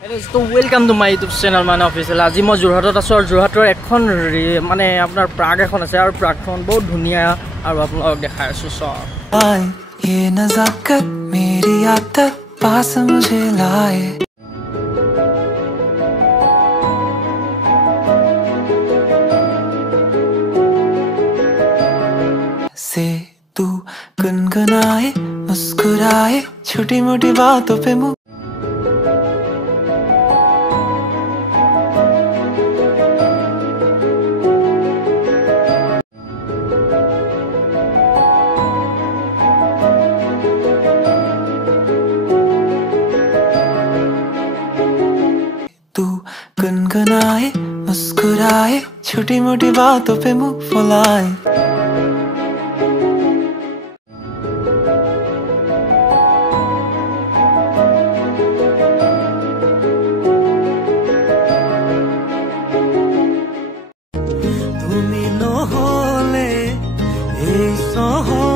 তো welcome to my YouTube channel মানে official. আজি মই যোৰহাটত আছোঁ আৰু যোৰহাটৰ এখন মানে আপোনাৰ প্ৰাগ এখন আছে আৰু প্ৰাগখন বহুত ধুনীয়া আৰু আপোনালোকক দেখাই আছোঁ। ये नज़ाकत मेरी आदत पास मुझे लाए से तू गुनगुनाए मुस्कुराए छोटी मोटी बातों पे मुँह तू गुनगुनाए मुस्कुराए छोटी मोटी बातों पे मुँह फुलाए তুমি নহলে এই চহৰ